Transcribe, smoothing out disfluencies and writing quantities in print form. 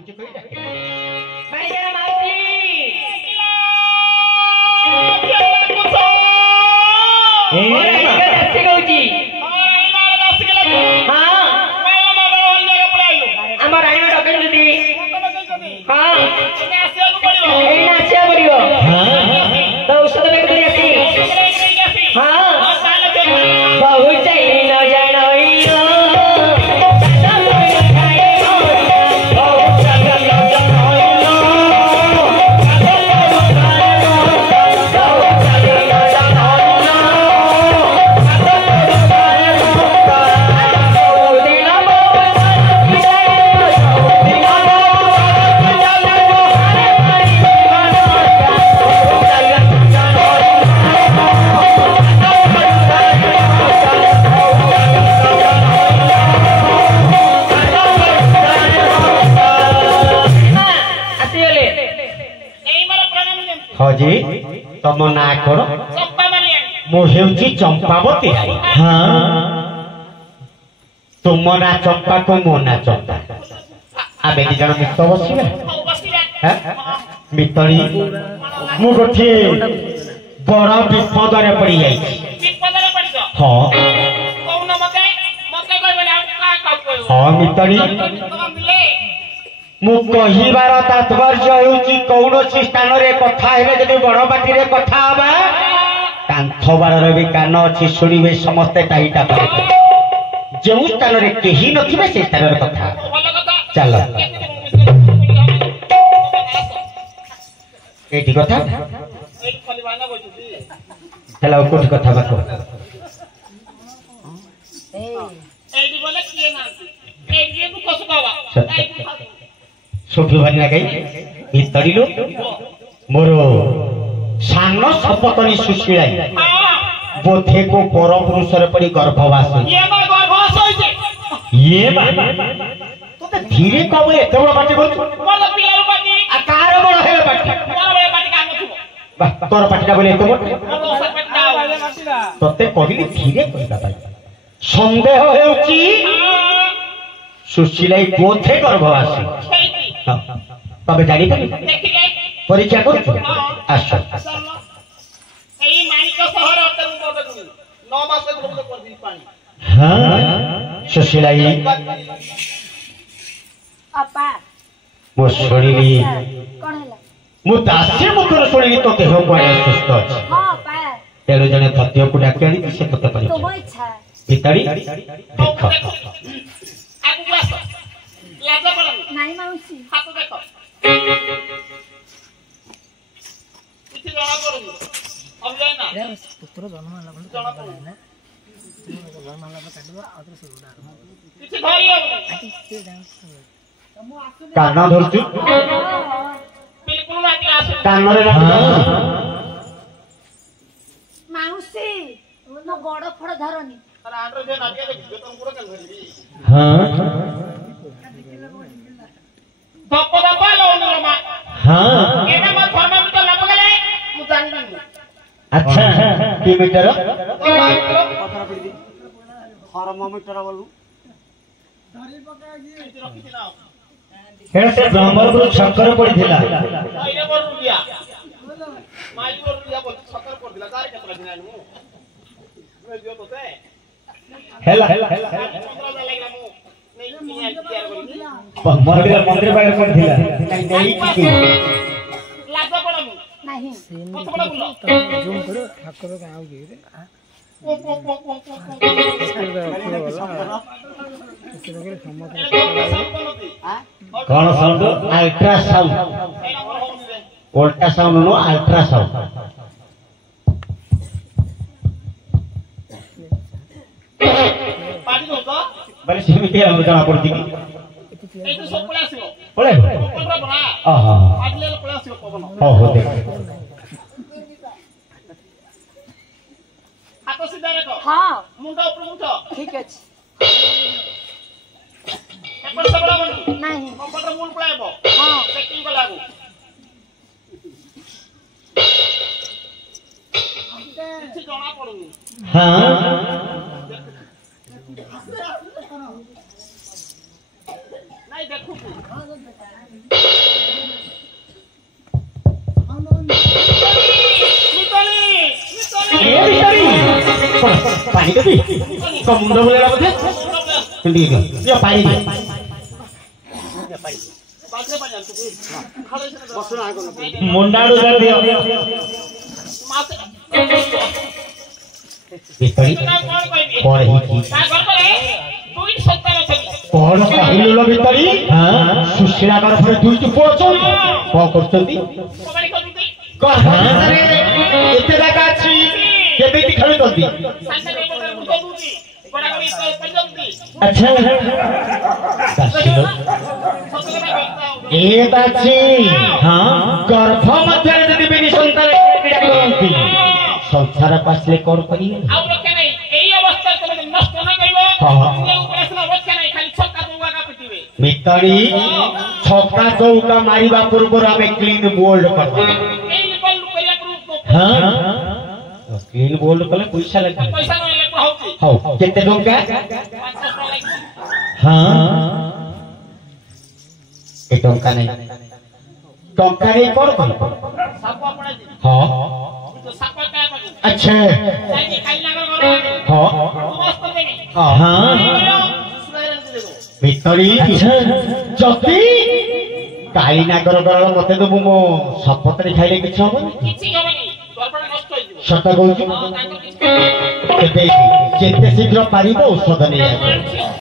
कुछ कोई डाके मारिया माउसी ए गौजी हां हमर रानी में डकन जदी हां एना आसिया पड़ियो हां तो औषध में करी आसी हां बहुत चाहिए न जानइयो हजी तुम ना करो मु हेउची चंपावती हाँ तुम ना चंपा को मो ना चंपा आबे दी जण मित्र बसिबे मितरी मु गोठी बड़ा विपद रे पड़ी जाई हां हां मितरी मु कहिबार तात्पर्य हेउची कौनसी स्थान रे कथा हेबे जदि बड़ पाटी रे कथा हबा कांथबार रे भी कान अछि सुनिबे समस्त टाइटा पाए जो स्थान रे केही नथिबे से स्थान रे कथा चल एठी कथा चलो कोठी कथा बाको एडी बोले किए ना एडी को कसो बाबा सोफी भारी गई भितरिलु मोर सान सपतनी सुशीलाई बोधे को पर पुरुष रे पड़ी गर्भवास ये तो धीरे कब एते बड़ पाटी बोल बोल पियार पाटी आ कार बड़ हे पाटी मोर बड़ पाटी काम नथुबो तोर पाटीटा बोले एते बड़ मोर पाटी ना तते कहली धीरे कहला भाई संदेह हेउची सुशीलाई बोधे गर्भवास तबे जानी पारी परीक्षा कर आस एई मानिक शहर अतर बोल 9 मास से घुमले कर दी पानी हां सुशीलाई अपा मो सुनिली कोन हला मु दासी मुखर सुनिली तो देह कोने सुस्त अछि हां अपा तेरो जने तथ्य को डाके आनी से कते पारी तो इच्छा भितरी देख आगु बस लाजा पड़न नानी माउसी हाथ देखो किछ जणा करू अब जाय ना पुत्र जन्म होला भने जणा पड़ू ना जन्म होला भने काटबो आउत्र सुरुडा किछ धरियो कान धरचु बिल्कुल ना कि आसु कान रे माउसी न गड़ फड़ धरनी अरे आंड्रो जे नाके देखियो तुम पूरा कर धरी हां धप्पा धप्पा लो मा हां एना म थर्मामीटर लब गले मु जानि नहीं अच्छा की मीटर पथर पड़ी दी थर्मामीटर बोलू धरी पका गी रखी दिना हेण से ब्रह्मपुर छक्कर पड़ीथिला आइने बोल रुलिया माई बोल रुलिया बोल छक्कर कर दिला तारे केतरा दिना मु जो तो से हेला 15 लागला मु नहीं किया तैयार करी मंदिर बाहर पड़ीथिला नहीं की लाजा पड़ा मु नहीं कत बड़ा बोल जूम करो ठाकुर का आउ गे रे ओ ओ ओ ओ कौन sound ultrasound ultrasound no ultrasound पानी दो तो बले सेमिति हम जमा पड़ती की ए तो सब पड़ा आसीबो पड़े पड़ा बना आहा आगले पड़ा आसीबो पवन हो देख हाथ सीधा रखो हां मुंडा ऊपर मुंडा ठीक है एपर सबड़ा बनी नहीं कंप्यूटर मूल पड़ाइबो हां सेटिंग को लागू किछ जणा पड़ुनी हां नहीं देखू ପାଣି ଦେବି ତୋ ମୁଣ୍ଡ ବୁଲେଇଲା ବୋଧେ ଦିଅ ପାଣି ଦିଅ ପାଖରେ ପାଣି ଆଣିଛୁ କି? ଖାଲି ସେଟା ବସ ନା କଣ? ମୁଣ୍ଡାଡୁ ଦିଅ ମାସେ ଭିତରି କଣ କହିବି? କଣ ହେଇଛି ତା ଗର୍ଭରେ ଦୁଇଟି ସନ୍ତାନ ଅଛନ୍ତି। କଣ କହିଲୁ ଲୋ ଭିତରି ସୁଶୀଳା ଗର୍ଭରେ ଦୁଇଟି ପୁଅ ଅଛନ୍ତି କଣ କରୁଛନ୍ତି କବାଡି ଖେଳୁଛନ୍ତି। ଗର୍ଭରେ ଏତେ ଜାଗା ଅଛି କେମିତି ଖେଳୁଛନ୍ତି ସାଙ୍ଗେ ସାଙ୍ଗେ ଗୋଟେ ମୁଣ୍ଡ ଦଉଛି। ଗଡାଗଡି କରିଯାଉଛି। ଆଚ୍ଛା ସତରେ ନା କହିತಾ ଏ ବାଛି ଗର୍ଭ ମଧ୍ୟରେ ଯଦି ବିନି ସନ୍ତାନ କ୍ରୀଡ଼ା କରନ୍ତି ସଂସାରକୁ ଆସିଲେ କଣ କରିବେ ଆଉ ରକ୍ଷା ନାହିଁ। ଏଇ ଅବସ୍ଥାରେ ତମେ ଯଦି ନଷ୍ଟ ନ କରିବ ହଁ। ଦୁନିଆ ଉପରେ ଆସିଲେ ରକ୍ଷା ନାହିଁ। ଖାଲି ଛକା ଚୌକା ପିଟିବେ। ଭିତରି ଛକା ଚୌକା ମାରିବା ପୂର୍ବରୁ ଆମେ କ୍ଲିନ୍ ବୋଲ୍ଡ କରିଦେବା ଏଇ ବଲ୍ କରିବା ପୂର୍ବରୁ କ୍ଲିନ୍ ବୋଲ୍ଡ କଲେ ପଇସା ଲାଗିବ ପଇସା ନ ହେଲେ କଣ ହଉଛି? ହଉ କେତେ ଟଙ୍କା 500 ଟଙ୍କା ଲାଗିବ। ଏ ଟଙ୍କା ନାହିଁ ଟଙ୍କା ନେଇ କଣ କରିବ ସାପ ପଡାଛି। ହଁ ସାପ କାହା ପାଖକୁ ଆଚ୍ଛା ଯାଇକି ଖାଲି ନାଗ ଘର ହଁ ମସ୍ତ ଦେବି। ଭିତରି ଯଦି କାଳି ନାଗର ଦଳ ମତେ ଦେବୁ ମୋ ଶପଥରେ ଖାଇଲେ କିଛି ହବନି କିଛି ହବନି। ଗର୍ଭଟା ନଷ୍ଟ ହେଇଯିବ। ସତ କହୁଛୁ ତାଙ୍କର କିଛି ତେବେ ଯେତେ ଶୀଘ୍ର ପାରିବ ଔଷଧ ନେଇ ଆସିବ କରିବନି।